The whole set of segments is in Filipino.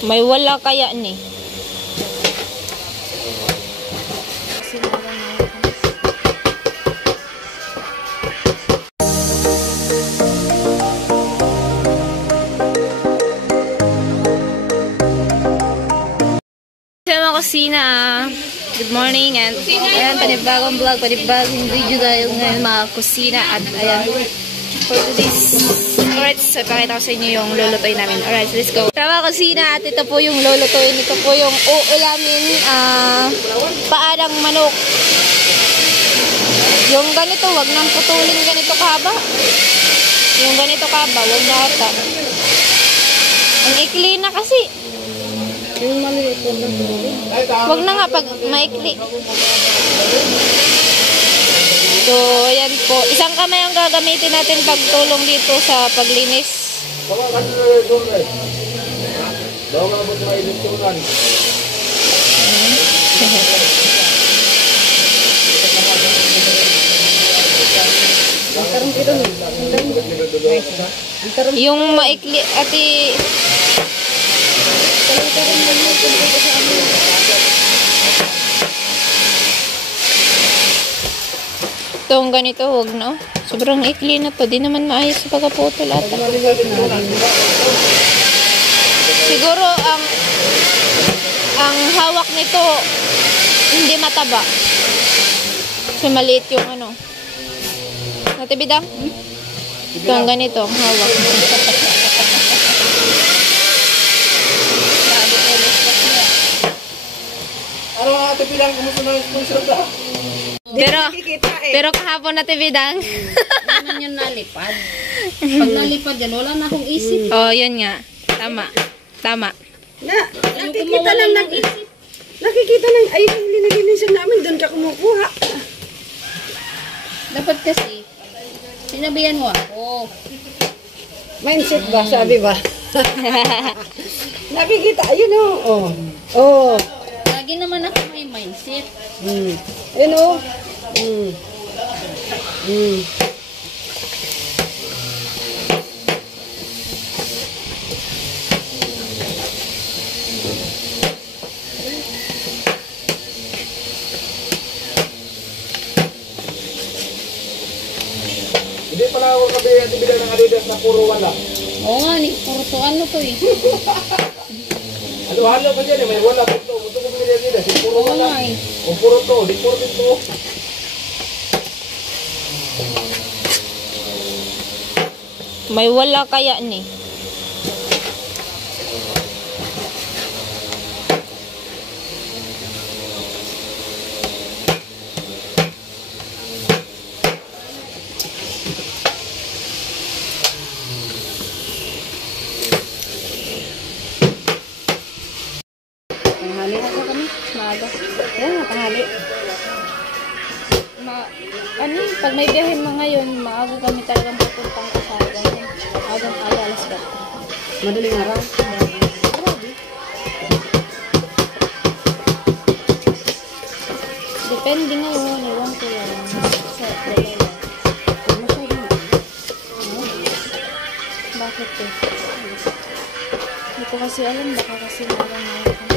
May wala kaya ni. Mga kusina, good morning and ayan, panibagong vlog, panibagong video dahil ngayon mga kusina at ayan, for today's alright, so pakita ko sa inyo yung lulutuin namin. Alright, so let's go. Mga kusina, at ito po yung lulutuin, ito po yung uulamin paadang manok. Yung ganito, wag nang putulin ganito kahaba. Yung ganito kahaba, wag na ata. Ang ikli na kasi. Yung maliit po na po. Huwag na nga pag maikli. So, ayan po. Isang kamay ang gagamitin natin pagtulong dito sa paglinis. Yung maikli ati itong ganito, huwag na. Sobrang ikli na to. Di naman maayos sa pagkaputol ata. Siguro ang hawak nito hindi mataba. Kasi maliit yung ano. Natibidang? Ito ang ganito, ang hawak. Bidang, kumusta na yung sponsor ka? Pero kahapon na tibidang. Naman yun nalipad. Pag nalipad yan, wala na akong isip. Oh, yun nga. Tama. Nakikita lang nag-isip. Nakikita lang, ay, linaginisan namin, doon ka kumukuha. Dapat kasi, sinabihan mo ako. Mindset ba, sabi ba? Nakikita, ayun o. Oh. Lagi naman ako may mindset. Ayun o. Hindi pala ako kabila ng Adidas na puro wala. Oo nga, puro to ano to eh. Halo-halo pa dyan eh, may wala pa ito. Ito kong binili Adidas, puro wala. O puro to, di puro dito. May wala kaya ni. Tanghali na ka kami. Maaga. Ayan nga, tanghali. Pag may biyahin mo ngayon, maaga kami talagang pupuntang kasagan. Agang aga, alas 4. Madaling araw. Grabe. Depende ngayon, ewan ko lang. Sa dalawa. Bakit eh? Hindi ko kasi alam, baka kasi marang ngayon.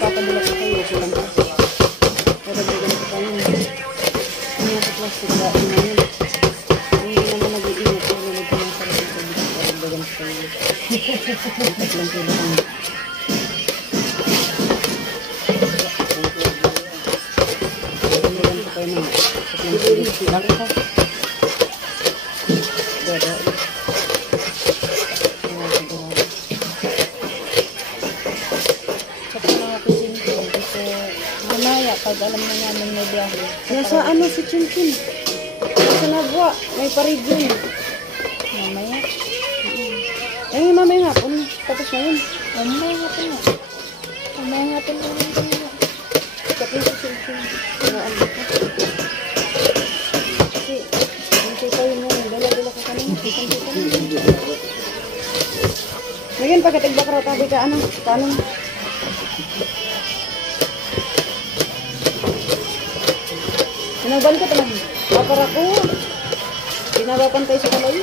Papadala ko kayo, silang pa. Pero bigyan ko kayo. Hindi ako plastic ba? Hindi naman nag-iingat. Pero nag-iingat sa rin ko. Pero bigyan ko kayo. Lang kilo kami. Bigyan ko kayo naman. Bakit ka? Dada. Pag alam na namin may biyahe. Nasa ano si Chinchin? Nasa Nagwa. May parid yun. Mamaya. Eh, mamaya hapon. Tapos na yun. Mamaya hapon na. Mamaya hapon na rin kami na. Tapos si Chinchin. Maraan ko. Kasi, hindi tayo mo. Dala-dala ka kanina. Hindi ka kanina. Ngayon, pagkatig bakra tabi ka, ano? Paano? Sinagban ko talaga. Para ko. Pinabapantay sa kalay.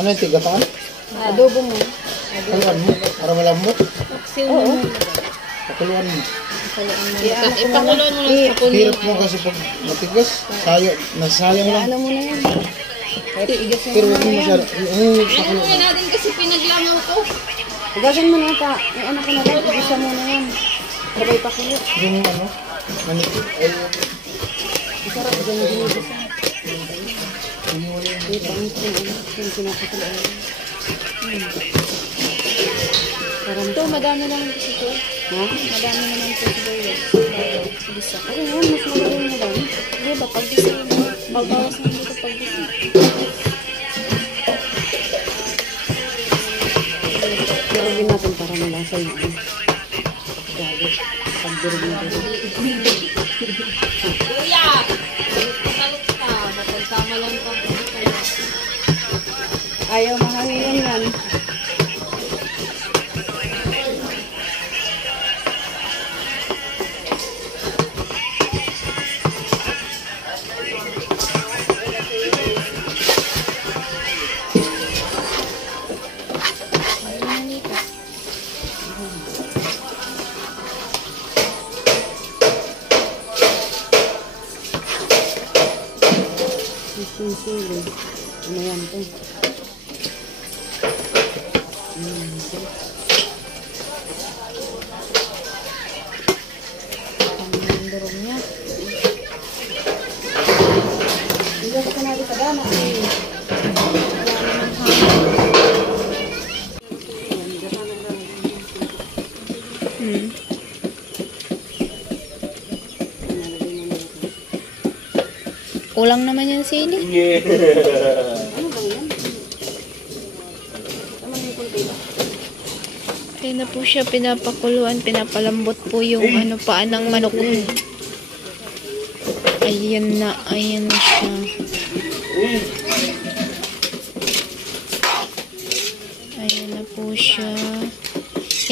Ano yung tigataan? Adobo mo. Pakuluan mo. Para malambot. Oo. Pakuluan mo. Ipakuloan mo lang sa puno. Hirap mo kasi pag matigas. Nasayang lang. Ano mo na yan? Kahit igas mo Pero na huwag mo yan. masyado. Ano nga natin kasi pinaglangaw ko. Igasan mo na pa. Yung anak ko na lang, igisa mo na yan. Sabay pa kulo. Yung ano, manikit. Ay, Masarap dyan yung ginigisa. hindi mo lang. Yung pangit yung ano, yung kinakatulaan. Ito, madami lang kasi ito. Ha? Madami naman ito sa bayo. Bisa. Ano yan? Mas magaling na lang. Hindi ba? Pag-bisa yun. Pagbawas na dito pag-bisa. Durugin natin para malasa yung ano. Gabi. Pag-durugin natin. Kuya! Tatalok ka. Matagtama lang ka. Ayaw mahangin yan. Sili. Ano yan ito? Ang durog niya. Igas ka natin sa dama. Kulang naman yung sili. Ano ba yan? Tama na yung kulti ba? Kaya na po siya pinapakuluan, pinapalambot po yung ano paan ng manok. Ayan na siya. Ayan na po siya.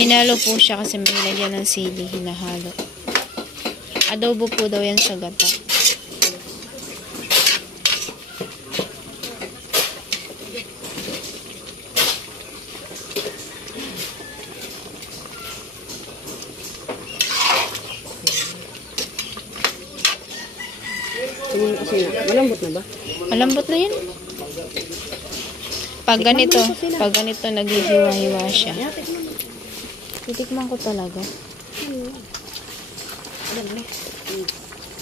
Hinalo po siya kasi may lagyan ng sili, hinahalo. Adobo po daw yan sa gata. Tingin kasi na. Malambot na ba? Malambot na yan. Pag ganito naghihiwa-hiwa siya. Titikman ko talaga.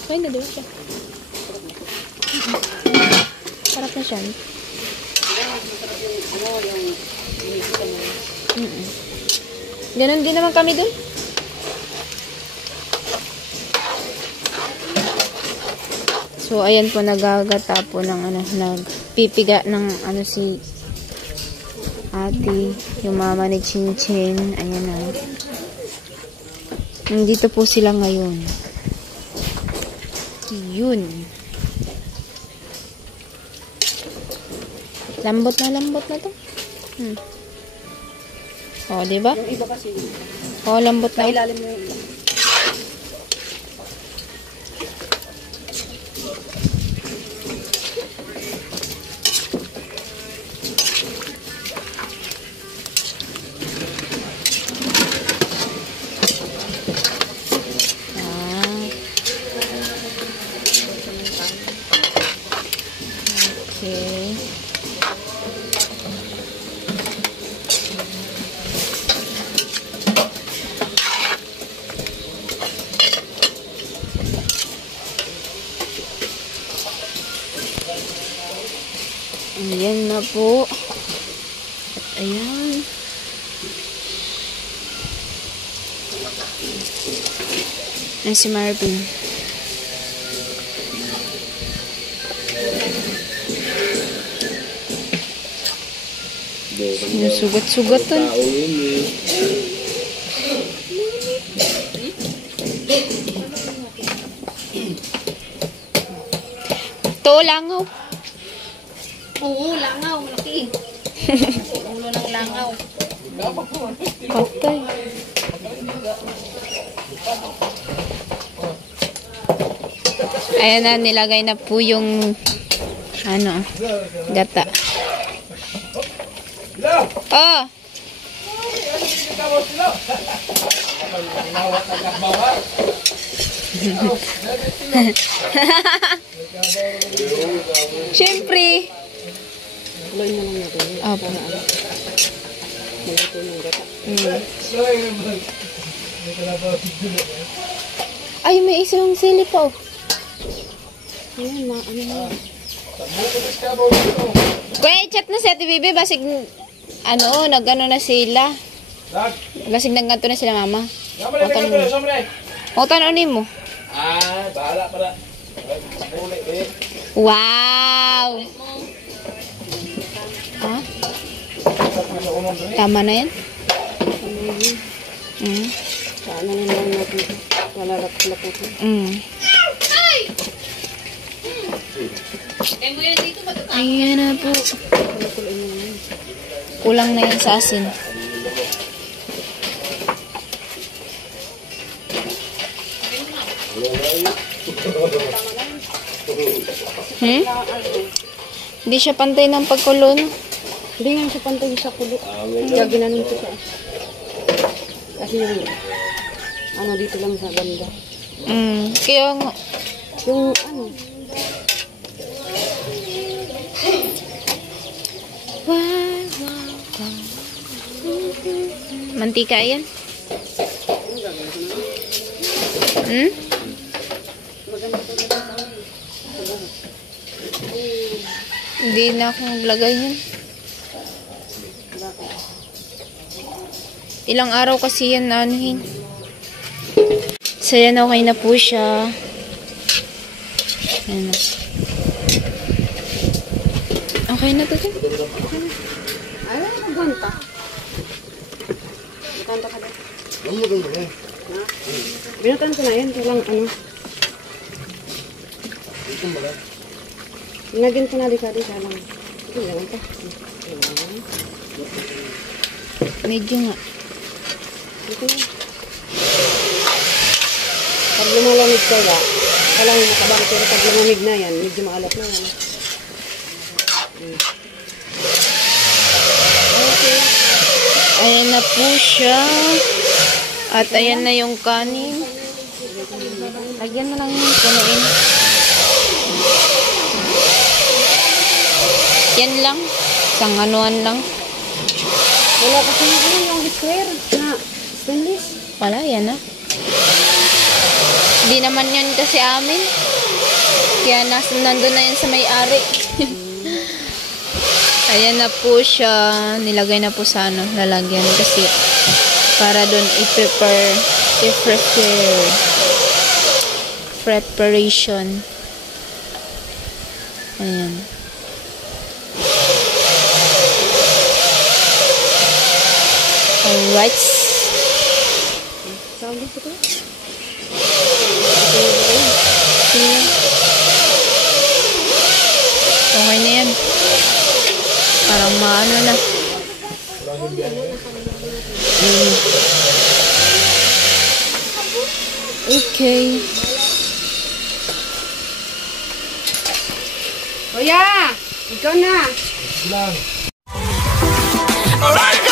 Ay, na diba siya? Sarap na siya. Ganon din naman kami dun. So, ayan po, nagagata po ng nagpipiga ng si ate, yung mama ni Chinchin. Ayan na. Nandito po sila ngayon. Yun. Lambot na to. O, diba? Yung iba kasi. O, lambot na. Ilalim mo yung iba. Okay. Ayan na po. At ayan. Ayan si Marvin. Sinusugat-sugatan. Tao yun eh. Ito, langaw. Oo, langaw. Malaki. Ulo ng langaw. Patay. Ayan na, nilagay na po yung gata. Oh! Siyempre. Kuloy na lang natin. Opo. Malito yung gata. Ay, may isang sili pa, oh. Ayan, ano na. Kuya, chat na si Ate Bibi. Basig, nag-ano na sila. Basig nagganto na sila, mama. O, tanonin mo. Ah, bahala para. Wow! Ha? Tama na yan? Paano na lang natin. Palalap-laputin. Ayan na po. Kulang na yan sa asin. Hindi siya pantay ng pagkulo, no? Hindi nga siya pantay sa kulo. Kaya ginanon ko siya. Kasi dito lang sa banda. Kaya nga. Yung Mantika yan? Hindi na akong naglagay yan. Ilang araw kasi yan anuhin. So yan, okay na po siya. Ayan na. Okay na to. ay, naganta. Naganta ka ba? Binatan ko na yan. Walang Nagin ko na dika-dika lang. Ito lang pa. Medyo nga. Ito na. Pag lumalamig kaya, walang nakabang. Pero pag lumamig na yan, medyo maalat na yan. Ayan na po siya. At ayan na yung kanin. Lagyan na lang yung punuin. Yan lang. Isang anuan lang. Wala kasi yung square na stainless. Wala, yan na. Di naman yan kasi amin. Kaya nandun na yan sa may-ari. Ayan na po siya. Nilagay na po sa lalagyan. Kasi para doon preparation. Ayan. Alright. Saan dito ko? Okay na yan. Parang maano na. Okay. Kuya! Ikaw na! Lang. Alright.